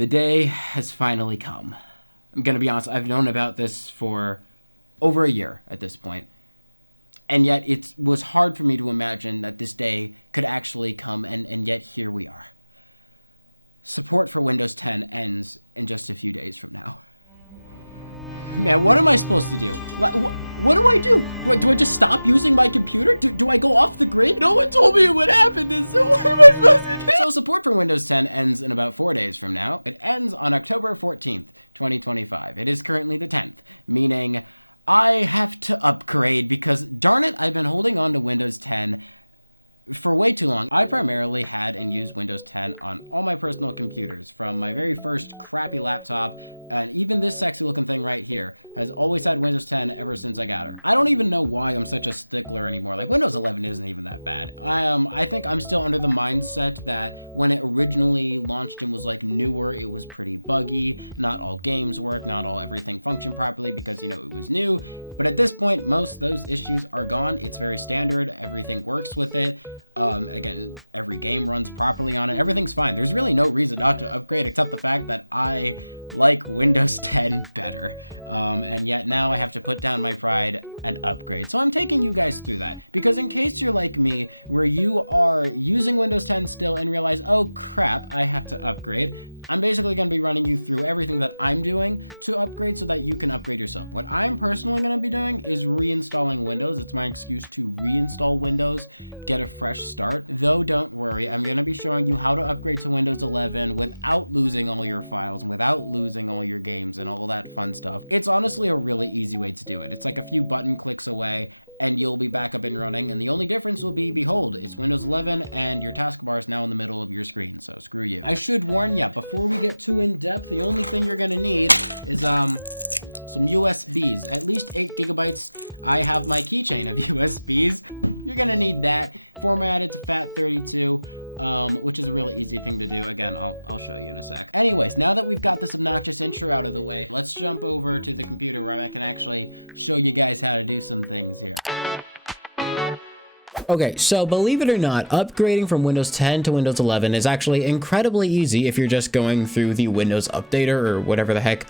The day has finally come. I'm gonna be honest, I've known about this for over a year at this point. And yet it was hard for me to imagine that this day could actually come, and yet here we are. Support for Windows 10 ends in just a few days from now. Man, what am I supposed to do? What do I do? Do I just stop using my computer? Do I go off the grid? No one told me it would happen, so what am I supposed to do? So support for Windows 10 ends in about 4 days from now. It ends on October 14th, 2025. It is currently the 10th, meaning I have to upgrade because, darn it, I've been holding on to Windows 10 for way too long. I primarily had and used Windows 10 on all my personal computers, from my very first crappy laptop, and even this sexy looking thing right here has always had Windows 10 ever since I got her. I don't even know why I'm such a stickler anymore. Like, Windows 11 isn't even that bad. I think I'm still under the mindset that when it originally launched and was like newer, it was pretty buggy. Not all games work, not all everything functioned properly because, you know, it was new. But at this point, most of those issues are gone. It's very standard. Everything works with it. Again, every game runs properly on it. Everything's fine. There's really no reason not to upgrade except the fact that I like Windows 10 better. And yet now I have to put down my pride and upgrade. So I'm taking you guys through that because in case you're like me, where you are using Windows 10 still and realize, oh crap, I have to upgrade, I'm basically going to be running you through everything that I'm doing to upgrade so that you can upgrade yourself. What I'm personally going to be doing is reinstalling Windows. It's my excuse to reinstall Windows, get a fresh start. Though don't worry, I'm going to be showing you how to upgrade to Windows 11 without losing all your files and without losing all your games and all that fun stuff. It's honestly a really easy way to do it. It's like a few button clicks away and you'll be back up and running, and the only difference will be, behold, it's Windows 11 and your taskbar is now in the middle of your screen, so screw you. I should warn ya, before we get too in-depth, the only thing you're gonna need is some USBs, at least 8 gigabytes. I have my keychain of USBs. You're gonna need that, formatted to FAT32, which is a really easy thing to do. Again, I'll show you in a sec. Anyways, now that we've got this obnoxious intro out of the way, let's jump over to the computer where I can actually show you guys how to do some things here. Okay, so believe it or not, upgrading from Windows 10 to Windows 11 is actually incredibly easy if you're just going through the Windows Updater or whatever the heck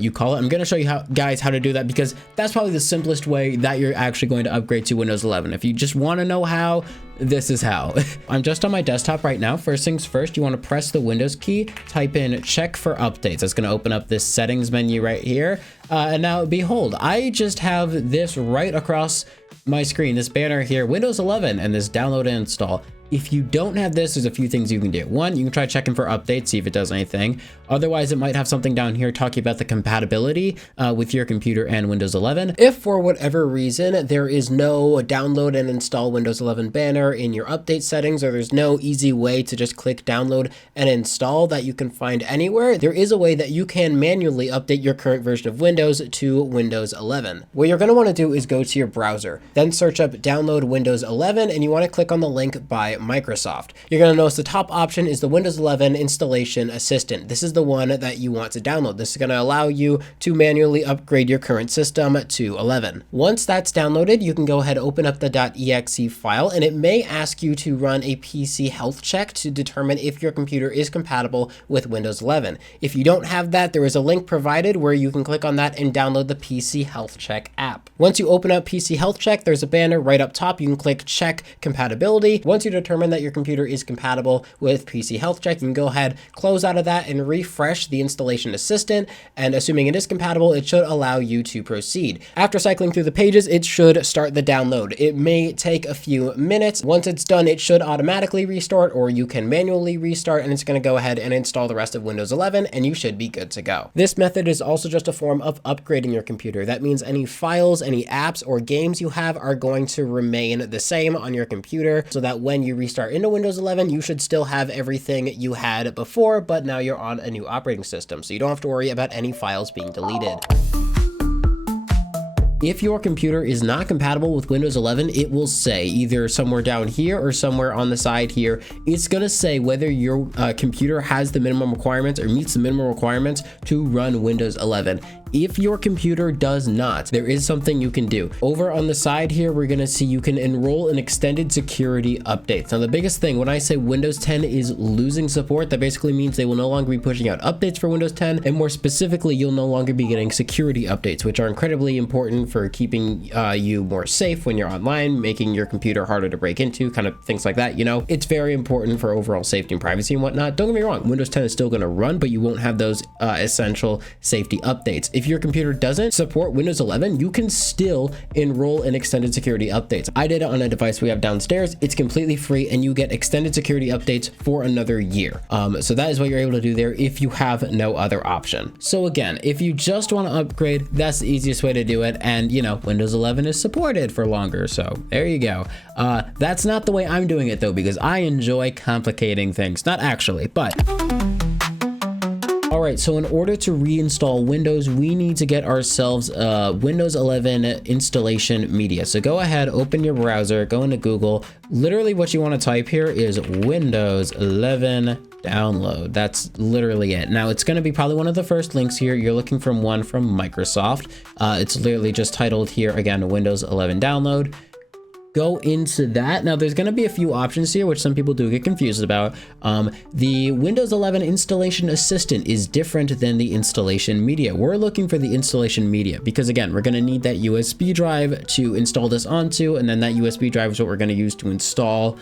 you call it. I'm going to show you guys how to do that because that's probably the simplest way that you're actually going to upgrade to Windows 11. If you just want to know how, this is how. I'm just on my desktop right now. First things first, you want to press the Windows key, type in check for updates. That's going to open up this settings menu right here. And now behold, I just have this right across my screen, this banner here, Windows 11, and this download and install. If you don't have this, there's a few things you can do. One, you can try checking for updates, see if it does anything. Otherwise, it might have something down here talking about the compatibility with your computer and Windows 11. If for whatever reason there is no download and install Windows 11 banner in your update settings, or there's no easy way to just click download and install that you can find anywhere, there is a way that you can manually update your current version of Windows to Windows 11. What you're going to want to do is go to your browser, then search up download Windows 11, and you want to click on the link by Microsoft. You're going to notice the top option is the Windows 11 Installation Assistant. This is the one that you want to download. This is going to allow you to manually upgrade your current system to 11. Once that's downloaded, you can go ahead and open up the .exe file, and it may ask you to run a PC health check to determine if your computer is compatible with Windows 11. If you don't have that, there is a link provided where you can click on that and download the PC Health Check app. Once you open up PC Health Check, there's a banner right up top. You can click check compatibility. Once you determine that your computer is compatible with PC Health Check, you can go ahead, close out of that, and refresh the Installation Assistant, and assuming it is compatible, it should allow you to proceed. After cycling through the pages, it should start the download. It may take a few minutes. Once it's done, it should automatically restart, or you can manually restart, and it's going to go ahead and install the rest of Windows 11, and you should be good to go. This method is also just a form of upgrading your computer. That means any files, any apps, or games you have are going to remain the same on your computer, so that when you restart into Windows 11, you should still have everything you had before, but now you're on a new operating system, so you don't have to worry about any files being deleted. If your computer is not compatible with Windows 11, it will say either somewhere down here or somewhere on the side here, it's going to say whether your computer has the minimum requirements or meets the minimum requirements to run Windows 11. If your computer does not, there is something you can do. Over on the side here, we're gonna see you can enroll in extended security updates. Now, the biggest thing when I say Windows 10 is losing support, that basically means they will no longer be pushing out updates for Windows 10, and more specifically, you'll no longer be getting security updates, which are incredibly important for keeping you more safe when you're online, making your computer harder to break into, kind of things like that. You know, it's very important for overall safety and privacy and whatnot. Don't get me wrong, Windows 10 is still going to run, but you won't have those essential safety updates. If your computer doesn't support Windows 11, you can still enroll in extended security updates. I did it on a device we have downstairs. It's completely free, and you get extended security updates for another year. So that is what you're able to do there if you have no other option. So again, if you just want to upgrade, that's the easiest way to do it. And you know, Windows 11 is supported for longer. So there you go. That's not the way I'm doing it though, because I enjoy complicating things. Not actually, but... All right, so in order to reinstall Windows, we need to get ourselves Windows 11 installation media. So go ahead, open your browser, go into Google. Literally what you want to type here is Windows 11 download. That's literally it. Now it's going to be probably one of the first links here. You're looking from one from Microsoft. It's literally just titled here again, Windows 11 download. Go into that. Now there's going to be a few options here, which some people do get confused about. The Windows 11 installation assistant is different than the installation media. We're looking for the installation media because again, we're going to need that USB drive to install this onto, and then that USB drive is what we're going to use to install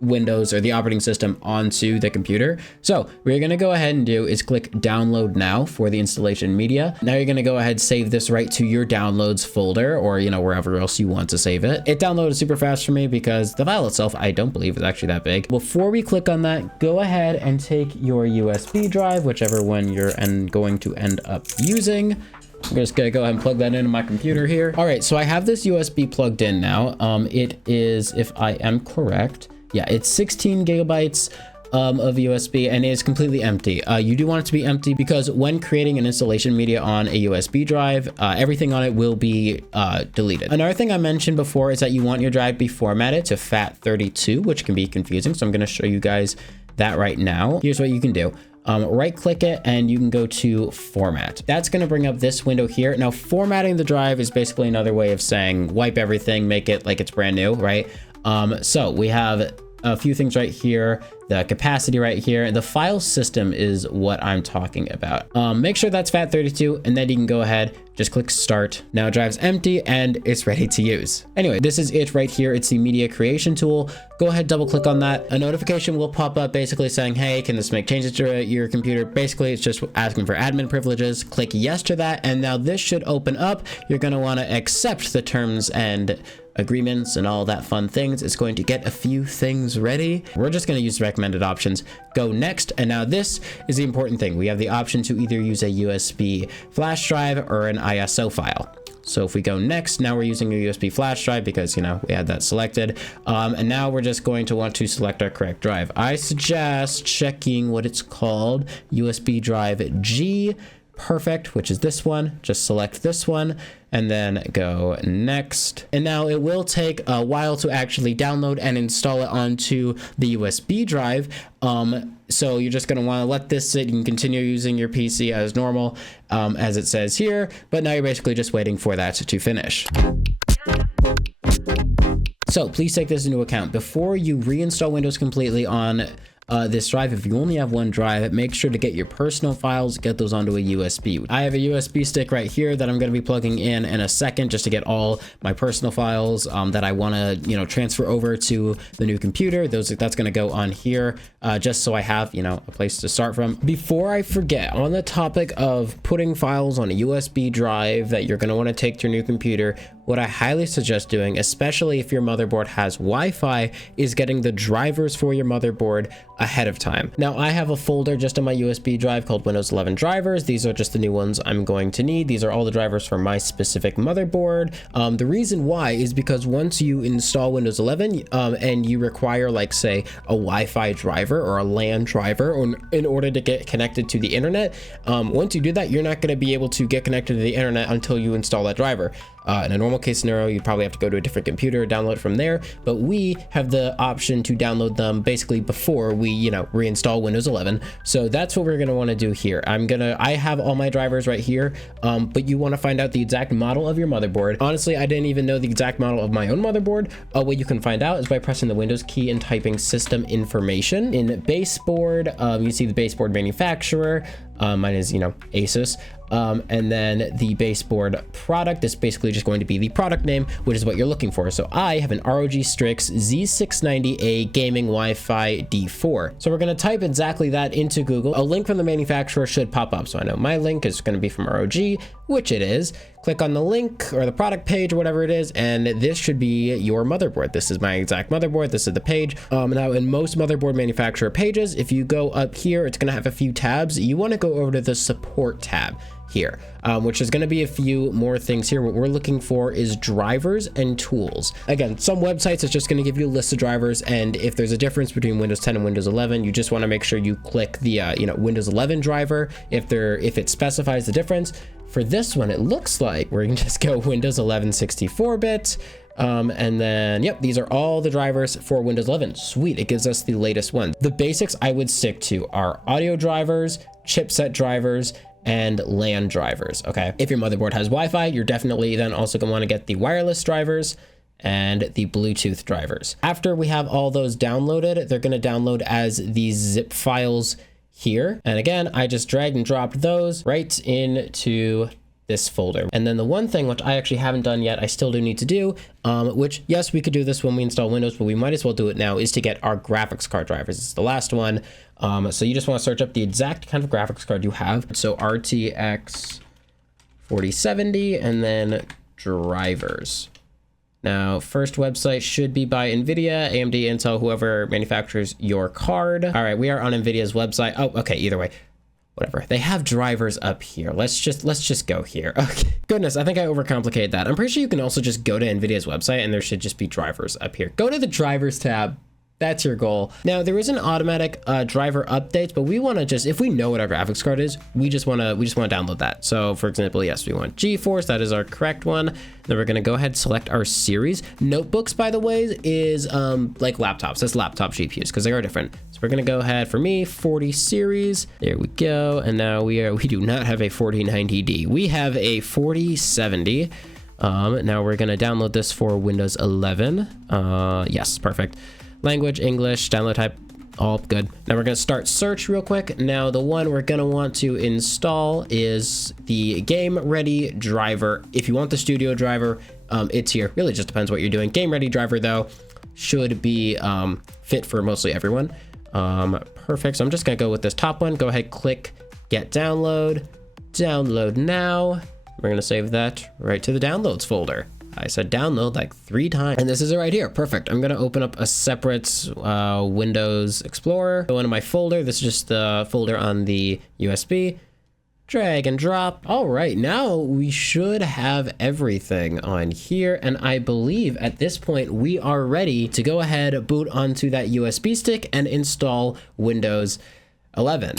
Windows or the operating system onto the computer. So what you're going to go ahead and do is click download now for the installation media. Now you're going to go ahead, save this right to your downloads folder, or you know, wherever else you want to save it. It downloaded super fast for me because the file itself, I don't believe is actually that big. Before we click on that, go ahead and take your USB drive, whichever one you're going to end up using. I'm just gonna go ahead and plug that into my computer here. All right, so I have this USB plugged in now. It is, if I am correct, yeah, it's 16 gigabytes of USB, and it is completely empty. You do want it to be empty because when creating an installation media on a USB drive, everything on it will be deleted. Another thing I mentioned before is that you want your drive to be formatted to FAT32, which can be confusing. So I'm gonna show you guys that right now. Here's what you can do. Right click it and you can go to format. That's going to bring up this window here. Now formatting the drive is basically another way of saying wipe everything, make it like it's brand new, right? So we have a few things right here, the capacity right here. The file system is what I'm talking about. Make sure that's FAT32, and then you can go ahead, just click start. Now drive's empty and it's ready to use. Anyway, this is it right here. It's the media creation tool. Go ahead, double click on that. A notification will pop up basically saying, hey, can this make changes to your computer? Basically, it's just asking for admin privileges. Click yes to that. And now this should open up. You're going to want to accept the terms and agreements and all that fun things. It's going to get a few things ready. We're just going to use the recommended options. Go next. And now this is the important thing. We have the option to either use a USB flash drive or an ISO file. So if we go next, now we're using a USB flash drive because, you know, we had that selected. And now we're just going to want to select our correct drive. I suggest checking what it's called, USB drive G. Perfect, which is this one. Just select this one and then go next. And now it will take a while to actually download and install it onto the USB drive. So you're just going to want to let this sit. You can continue using your PC as normal, as it says here, but now you're basically just waiting for that to finish. So please take this into account. Before you reinstall Windows completely on this drive, if you only have one drive, make sure to get your personal files, get those onto a USB. I have a USB stick right here that I'm going to be plugging in a second just to get all my personal files that I want to, you know, transfer over to the new computer. That's going to go on here just so I have, you know, a place to start from. Before I forget, on the topic of putting files on a USB drive that you're going to want to take to your new computer, what I highly suggest doing, especially if your motherboard has Wi-Fi, is getting the drivers for your motherboard ahead of time. Now, I have a folder just on my USB drive called Windows 11 drivers. These are just the new ones I'm going to need. These are all the drivers for my specific motherboard. The reason why is because once you install Windows 11 and you require, like, say, a Wi-Fi driver or a LAN driver in order to get connected to the internet, once you do that, you're not going to be able to get connected to the internet until you install that driver. In a normal normal case scenario, you'd probably have to go to a different computer, download from there, but we have the option to download them basically before we, reinstall Windows 11. So that's what we're gonna wanna do here. I have all my drivers right here, but you wanna find out the exact model of your motherboard. Honestly, I didn't even know the exact model of my own motherboard. What you can find out is by pressing the Windows key and typing system information. In baseboard, you see the baseboard manufacturer. Mine is, Asus. And then the baseboard product is basically just going to be the product name, which is what you're looking for. So I have an ROG Strix Z690A Gaming Wi-Fi D4. So we're going to type exactly that into Google. A link from the manufacturer should pop up. So I know my link is going to be from ROG, which it is. Click on the link or the product page or whatever it is, and this should be your motherboard. This is my exact motherboard. This is the page. Now in most motherboard manufacturer pages, if you go up here, it's going to have a few tabs. You want to go over to the support tab here, which is going to be a few more things here. What we're looking for is drivers and tools. Again, some websites is just going to give you a list of drivers, and if there's a difference between Windows 10 and Windows 11, you just want to make sure you click the Windows 11 driver if it specifies the difference. For this one, it looks like we're going to just go Windows 11 64-bit. And then, yep, these are all the drivers for Windows 11. Sweet, it gives us the latest one. The basics I would stick to are audio drivers, chipset drivers, and LAN drivers, okay? If your motherboard has Wi-Fi, you're definitely then also gonna wanna get the wireless drivers and the Bluetooth drivers. After we have all those downloaded, they're gonna download as these zip files here. And again, I just dragged and dropped those right into this folder. And then the one thing which I actually haven't done yet, I still do need to do, which yes, we could do this when we install Windows, but we might as well do it now, is to get our graphics card drivers. It's the last one. So you just want to search up the exact kind of graphics card you have. So RTX 4070 and then drivers. Now, first website should be by NVIDIA, AMD, Intel, whoever manufactures your card. All right, we are on NVIDIA's website. Oh, okay, either way. Whatever, they have drivers up here. Let's just go here. Okay, goodness, I think I overcomplicated that. I'm pretty sure you can also just go to NVIDIA's website and there should just be drivers up here. Go to the drivers tab. That's your goal. Now there is an automatic driver updates, but we want to just, if we know what our graphics card is, we just want to download that. So for example, yes, we want GeForce. That is our correct one. Then we're going to go ahead and select our series. Notebooks, by the way, is like laptops. That's laptop GPUs because they are different. So we're going to go ahead for me 40 series. There we go. And now we do not have a 4090D. We have a 4070. Now we're going to download this for Windows 11. Yes, perfect. Language, English, download type, all good. Now we're gonna start search real quick. Now the one we're gonna want to install is the Game Ready driver. If you want the studio driver, it's here. Really just depends what you're doing. Game Ready driver though, should be fit for mostly everyone. Perfect, so I'm just gonna go with this top one. Go ahead, click get download, download now. We're gonna save that right to the downloads folder. I said download like 3 times, and this is it right here. Perfect. I'm gonna open up a separate Windows Explorer. Go into my folder. This is just the folder on the USB. Drag and drop. All right, now we should have everything on here, and I believe at this point we are ready to go ahead, boot onto that USB stick, and install Windows 11.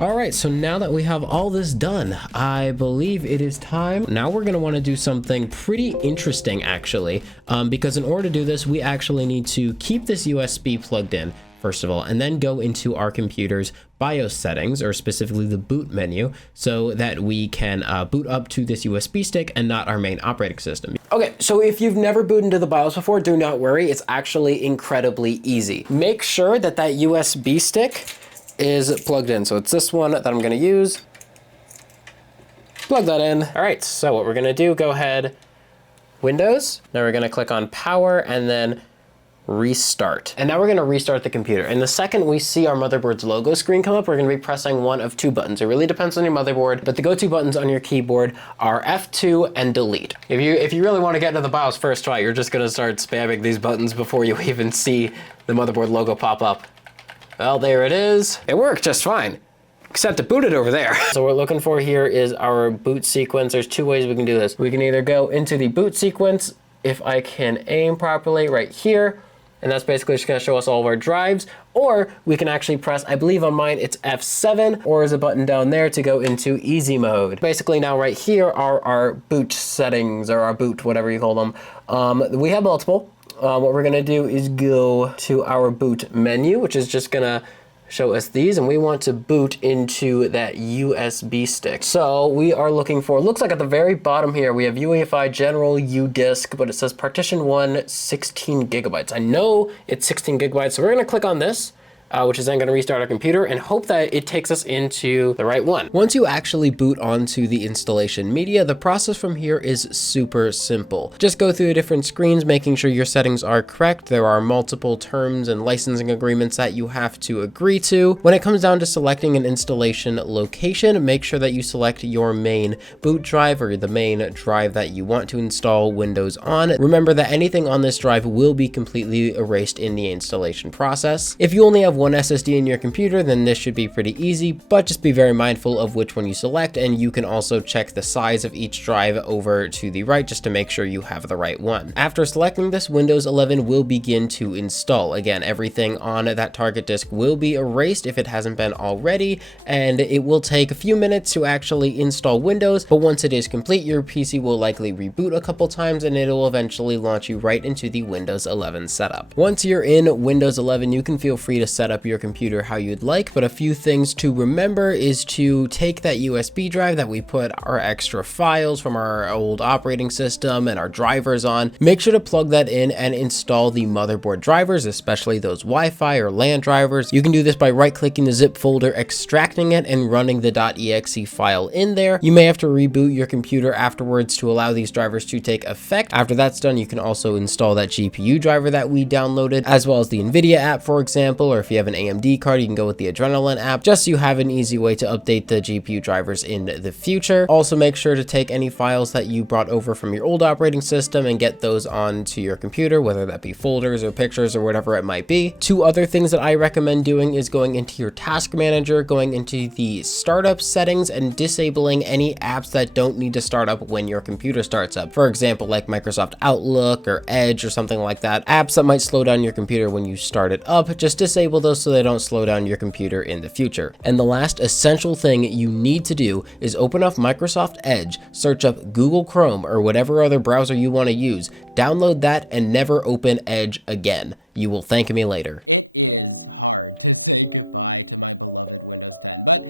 All right, so now that we have all this done, I believe it is time. Now we're gonna wanna do something pretty interesting actually, because in order to do this, we actually need to keep this USB plugged in, first of all, and then go into our computer's BIOS settings, or specifically the boot menu, so that we can boot up to this USB stick and not our main operating system. Okay, so if you've never booted into the BIOS before, do not worry, it's actually incredibly easy. Make sure that that USB stick is plugged in. So it's this one that I'm gonna use. Plug that in. All right, so what we're gonna do, go ahead, Windows. Now we're gonna click on power and then restart. And now we're gonna restart the computer. And the second we see our motherboard's logo screen come up, we're gonna be pressing one of 2 buttons. It really depends on your motherboard, but the go-to buttons on your keyboard are F2 and delete. If you really wanna get into the BIOS first try, you're just gonna start spamming these buttons before you even see the motherboard logo pop up. Well, there it is. It worked just fine, except it booted over there. So what we're looking for here is our boot sequence. There's 2 ways we can do this. We can either go into the boot sequence, if I can aim properly right here, and that's basically just gonna show us all of our drives, or we can actually press, I believe on mine, it's F7, or is a button down there to go into easy mode. Basically now right here are our boot settings, or our boot, whatever you call them. We have multiple. What we're gonna do is go to our boot menu, which is just gonna show us these, and we want to boot into that USB stick. So we are looking for, looks like at the very bottom here, we have UEFI General U disk, but it says partition 1, 16 gigabytes. I know it's 16 gigabytes, so we're gonna click on this, which is then gonna restart our computer and hope that it takes us into the right one. Once you actually boot onto the installation media, the process from here is super simple. Just go through the different screens, making sure your settings are correct. There are multiple terms and licensing agreements that you have to agree to. When it comes down to selecting an installation location, make sure that you select your main boot drive, or the main drive that you want to install Windows on. Remember that anything on this drive will be completely erased in the installation process. If you only have one SSD in your computer, then this should be pretty easy, but just be very mindful of which one you select, and you can also check the size of each drive over to the right just to make sure you have the right one. After selecting this, Windows 11 will begin to install. Again, everything on that target disk will be erased if it hasn't been already, and it will take a few minutes to actually install Windows, but once it is complete, your PC will likely reboot a couple times, and it will eventually launch you right into the Windows 11 setup. Once you're in Windows 11, you can feel free to set up your computer how you'd like, but a few things to remember is to take that USB drive that we put our extra files from our old operating system and our drivers on, make sure to plug that in and install the motherboard drivers, especially those Wi-Fi or LAN drivers. You can do this by right-clicking the zip folder, extracting it, and running the .exe file in there. You may have to reboot your computer afterwards to allow these drivers to take effect. After that's done, you can also install that GPU driver that we downloaded, as well as the NVIDIA app, for example, or if you have an AMD card, you can go with the Adrenaline app, just so you have an easy way to update the GPU drivers in the future. Also, make sure to take any files that you brought over from your old operating system and get those onto your computer, whether that be folders or pictures or whatever it might be. Two other things that I recommend doing is going into your task manager, going into the startup settings, and disabling any apps that don't need to start up when your computer starts up. For example, like Microsoft Outlook or Edge or something like that. Apps that might slow down your computer when you start it up, just disable those so they don't slow down your computer in the future. And the last essential thing you need to do is open up Microsoft Edge, search up Google Chrome or whatever other browser you want to use, download that, and never open Edge again. You will thank me later. It is hard to say goodbye to my beloved Windows 10, but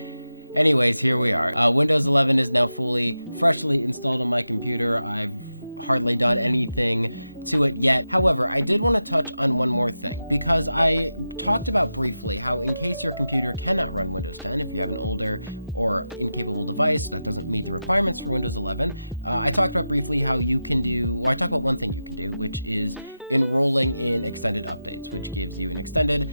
anyways, here we are. Windows 11 is now freshly installed on my computer. I've hardly done anything to it yet. However, I did want to touch on one more thing, because I talked about briefly how in case your computer cannot run Windows 10, if you have an older or incapable device that doesn't meet the requirements for Windows 11, I talked about briefly how you can do, well, I talked about one thing you can do, which is enrolling in extended updates, which gives you an extended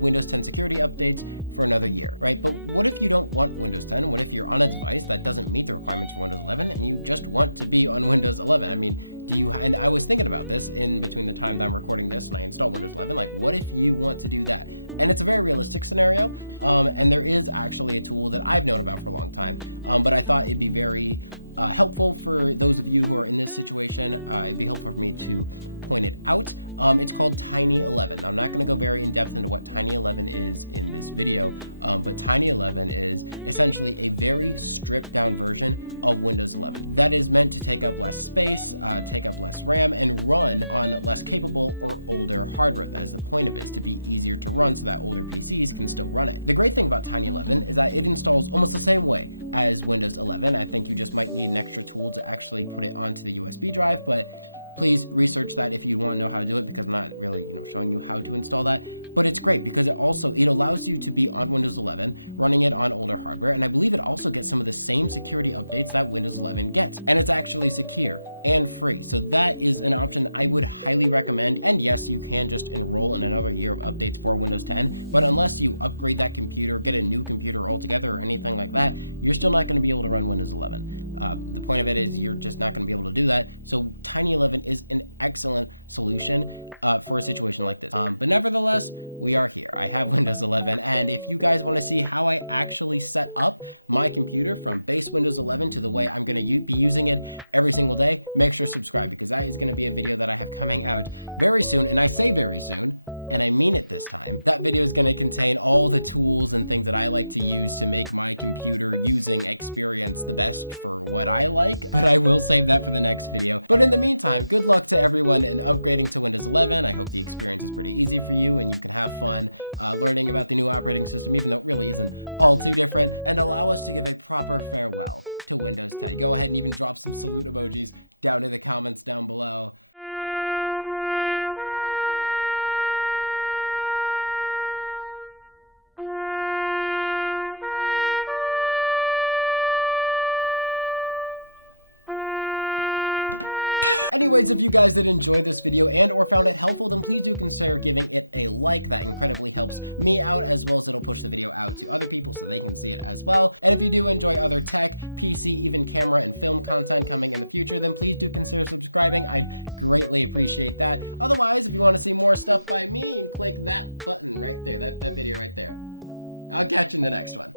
Windows 10 security updates for another year, right? But what if you don't want Windows 10? What if you're on a device that doesn't meet the requirements for Windows 11 and you just want to be on Windows 11? I mean, and I was thinking about this in between the time that I'm recording this and I install Windows 11, like what if you want to do that? And it's a very realistic scenario, and there is actually a tool that I've known about for a long time, but I thought it'd be very helpful for those of you who are in this situation. It'd be helpful for me to point it out. It's called Tiny11. I'm not going to go very in depth into what Tiny11 is in this video, but Tiny11 is essentially a very stripped down version of Windows 11 that is meant to take up less space, take up less RAM, and run on less capable or older hardware. That is the point of it, is to be easier to run so that older PCs can still run it. The great thing about Tiny11 is that it installs almost the same way as Windows 11. I think you just might need an extra tool to actually put it onto the USB drive, but please research that if you want to know how to do it, because I'm not really, showing you how to install that. But it's great because it allows you to be on Windows 11, running it on older hardware, and I believe it also gets some of the same security updates that Windows 11 gets, and it's actually secure and free. So that is an option that I would highly recommend. And yes, you can just enroll in another year of updates for Windows 10, but unless you upgrade that computer, get a new computer altogether or anything like that, you're still not going to be able to run Windows 11. The point of it is you're just not going to be able to do that. So Tiny11 is an excellent solution. for a situation like this. But nevertheless, we are here. I have Windows 11, and if you guys want to see how I actually set up my computer from base Windows 11 to the way I'm going to be using it every single day, make sure to subscribe, because that is going to be a video that I have coming out very soon, and I say very soon, and I mean it this time. That video is going to contain all the tools and things that I like to use to make my computer using experience the best for what I like, but I will save that for the next video. But in the meantime, good luck to everyone in upgrading to Windows 11. I hope the experience is pretty easy for you and you can have fun learning about the new operating system, even though it really isn't all too different, and allow us to give a proper farewell to Windows 10. Go ahead and even drop some salute emojis down in the comments down below. Anyways, if you guys did enjoy this video and or found it helpful, then please do consider giving it a like. That incredibly helps me out, as well as it'll push the video out to other people so they can see it as well. And if you do enjoy other tech, PC, even camera and film content coming in the future, then please do consider subscribing. I'd greatly appreciate that. Otherwise, if you want to see more stuff by me, click that button right there, that video right there. I'll catch you in the next one.